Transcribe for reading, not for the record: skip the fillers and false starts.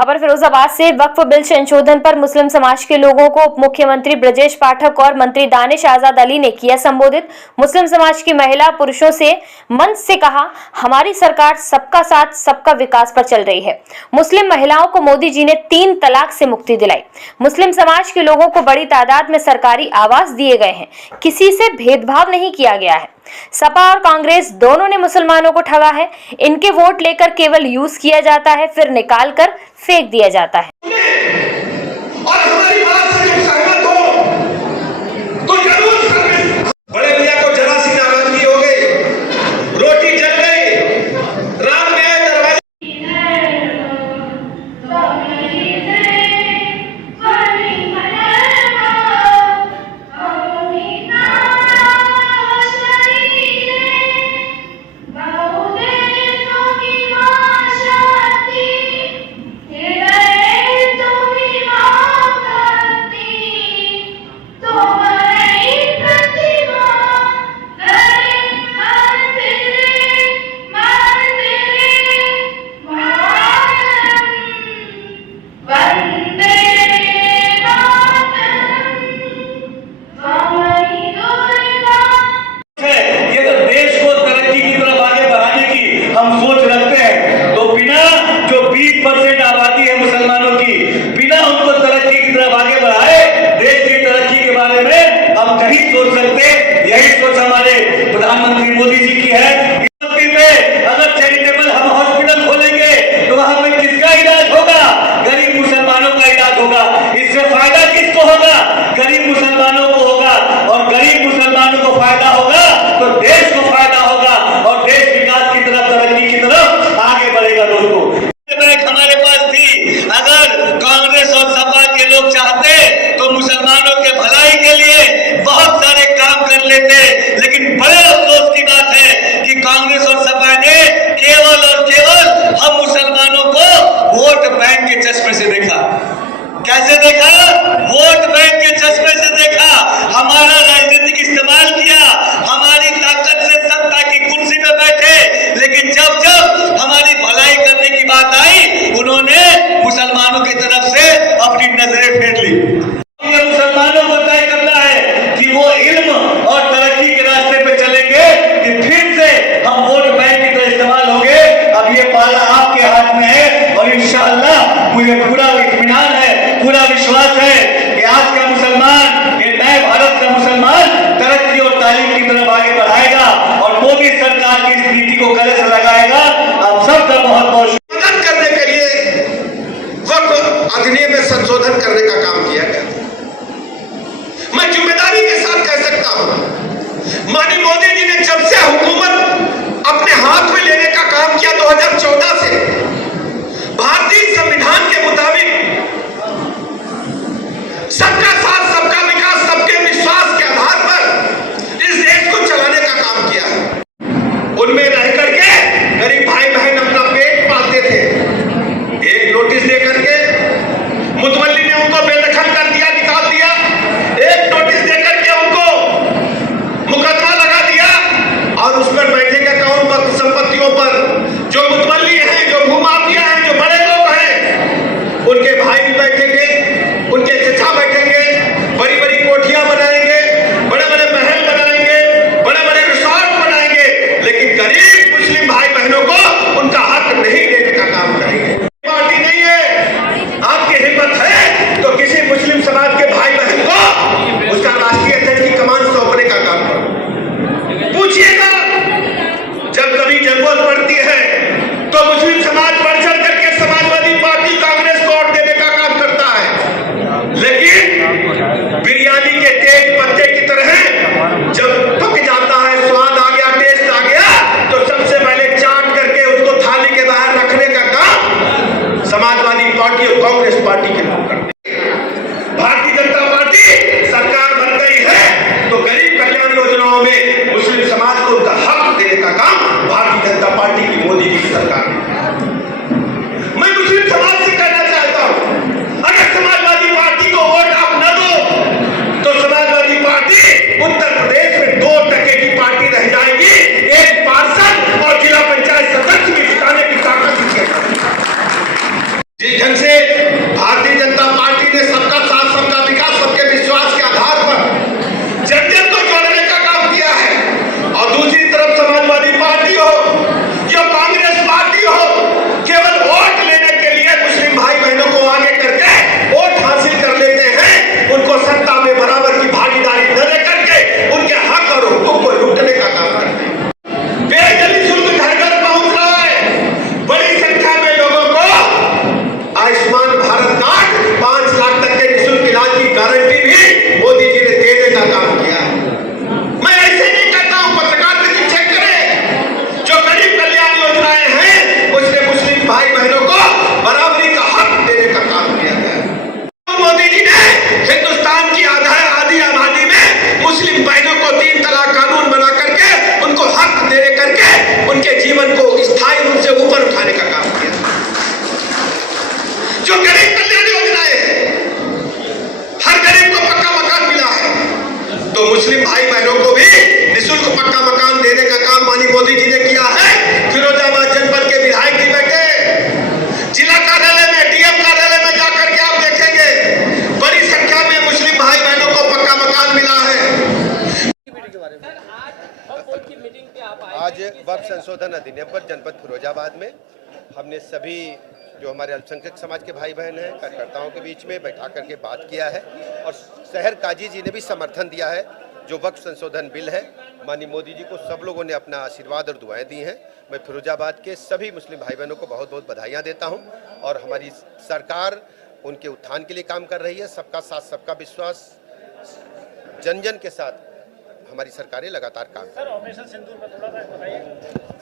खबर फिरोजाबाद से। वक्फ बिल संशोधन पर मुस्लिम समाज के लोगों को उप मुख्यमंत्री ब्रजेश पाठक और मंत्री दानिश आजाद अली ने किया संबोधित। मुस्लिम समाज की महिला पुरुषों से मंच से कहा, हमारी सरकार सबका साथ सबका विकास पर चल रही है। मुस्लिम महिलाओं को मोदी जी ने 3 तलाक से मुक्ति दिलाई। मुस्लिम समाज के लोगों को बड़ी तादाद में सरकारी आवास दिए गए हैं। किसी से भेदभाव नहीं किया गया है। सपा और कांग्रेस दोनों ने मुसलमानों को ठगा है। इनके वोट लेकर केवल यूज किया जाता है, फिर निकाल कर फेंक दिया जाता है। और हमारी बात से जो सहमत हो तो जरूर सर्विस। बड़े भैया को जरा सी नाराजगी हो गई, रोटी जल गई, राम में आए दरवाजे। हम सोच रखते हैं तो बिना जो 20% आबादी है मुसलमानों की, बिना उनको तरक्की की तरफ आगे बढ़ाए देश की तरक्की के बारे में हम नहीं सोच सकते। यही सोच हमारे प्रधानमंत्री मोदी जी की है। अगर चैरिटेबल हम हॉस्पिटल खोलेंगे तो वहां पे किसका इलाज होगा? गरीब मुसलमानों का इलाज होगा। इससे फायदा किसको होगा? गरीब मुसलमानों को होगा। और गरीब मुसलमानों को फायदा होगा तो देश को फायदा होगा और देश विकास की तरफ, तरक्की की तरफ आगे बढ़ेगा। दोस्तों, हमारे पास थी, अगर कांग्रेस और सपा के लोग चाहते तो मुसलमानों के भलाई के लिए बहुत सारे काम कर लेते, लेकिन बड़े अफसोस की बात है कि कांग्रेस और सपा ने केवल और केवल हम मुसलमानों को वोट बैंक के चश्मे से देखा। कैसे देखा? वोट बैंक के चश्मे से देखा। हमारा राजनीतिक इस्तेमाल किया, हमारी ताकत से सत्ता की कुर्सी पे बैठे, लेकिन जब जब हमारी भलाई करने की बात आई, उन्होंने मुसलमानों की तरफ से अपनी नजरें फेर ली। ये मुसलमानों को तय करना है कि वो इल्म और तरक्की के रास्ते पे चलेंगे कि फिर से हम वोट बैंक की तरह इस्तेमाल होंगे। अब ये पाला आपके हाथ में है और इंशाअल्लाह मुझे पूरा इत्मीनान है, पूरा विश्वास है कि आज का मुसलमान, ये नए भारत का मुसलमान तरक्की और तालीम की तरफ आगे बढ़ाएगा और मोदी सरकार की इस नीति को गले से लगाएगा। आप सबका बहुत बहुत मदद करने के लिए वक्फ अधिनियम में संशोधन करने का काम किया गया। मैं जिम्मेदारी के साथ कह सकता हूं, माननीय मोदी जी ने जब से हुकूमत अपने हाथ में लेने का काम किया 2014 से, भारतीय संविधान के मुताबिक सबका साथ सबका विकास, सबके विश्वास के आधार पर इस देश को चलाने का काम किया है। उनमें रह करके गरीब भाई बहन अपना पेट पालते थे। एक नोटिस दे करके मुतवल्ली ने उनको बेदखल कर दिया, निकाल दिया। एक नोटिस दे करके उनको मुकदमा लगा दिया, जिस ढंग से भारतीय जनता पार्टी ने सबका साथ सबका विकास सबके विश्वास के आधार पर जनता को जोड़ने का काम किया है, और दूसरी तरफ समाजवादी पार्टी हो या कांग्रेस पार्टी हो, केवल वोट लेने के लिए मुस्लिम भाई बहनों को आगे करके वोट हासिल कर लेते हैं, उनको सत्ता में बराबर की भागीदारी न लेकर के उनके हक और हुकूक को लूटने का काम करते हैं। पेयजल शुल्क घर घर पहुंच रहा है, बड़ी संख्या में लोगों को आयुष्मान भारत कार्ड 5 लाख तक के निःशुल्क इलाज की गारंटी भी मोदी जी ने देने का काम किया है। मैं ऐसे नहीं कहता हूं, पत्रकार से चेक करें, जो गरीब कल्याण योजनाएं हैं उसने मुस्लिम भाई बहनों को बराबरी का हक देने का काम किया है। मोदी जी ने हिंदुस्तान की आधी आबादी में मुस्लिम बहनों को 3 तलाक कानून बना करके उनको हक देने करके उनके जीवन को स्थायी रूप से ऊपर उठाने का काम किया। जो गरीब कल्याण योजनाएं हैं, हर गरीब को पक्का मकान मिला है, तो मुस्लिम भाई बहनों को भी निःशुल्क पक्का मकान देने का काम माननीय मोदी जी ने किया है। फिरोजाबाद जनपद के विधायक जी बैठे जिला कार्यालय में, डीएम कार्यालय में जाकर के आप देखेंगे बड़ी संख्या में मुस्लिम भाई बहनों को पक्का मकान मिला है। आज वक्फ संशोधन अधिनियम पर जनपद फिरोजाबाद में हमने सभी जो हमारे अल्पसंख्यक समाज के भाई बहन हैं, कार्यकर्ताओं के बीच में बैठा करके बात किया है, और शहर काजी जी ने भी समर्थन दिया है जो वक्फ संशोधन बिल है। माननीय मोदी जी को सब लोगों ने अपना आशीर्वाद और दुआएं दी हैं। मैं फिरोजाबाद के सभी मुस्लिम भाई बहनों को बहुत बहुत बधाइयाँ देता हूँ, और हमारी सरकार उनके उत्थान के लिए काम कर रही है। सबका साथ सबका विश्वास, जन जन के साथ हमारी सरकारें लगातार काम कर रही हैं।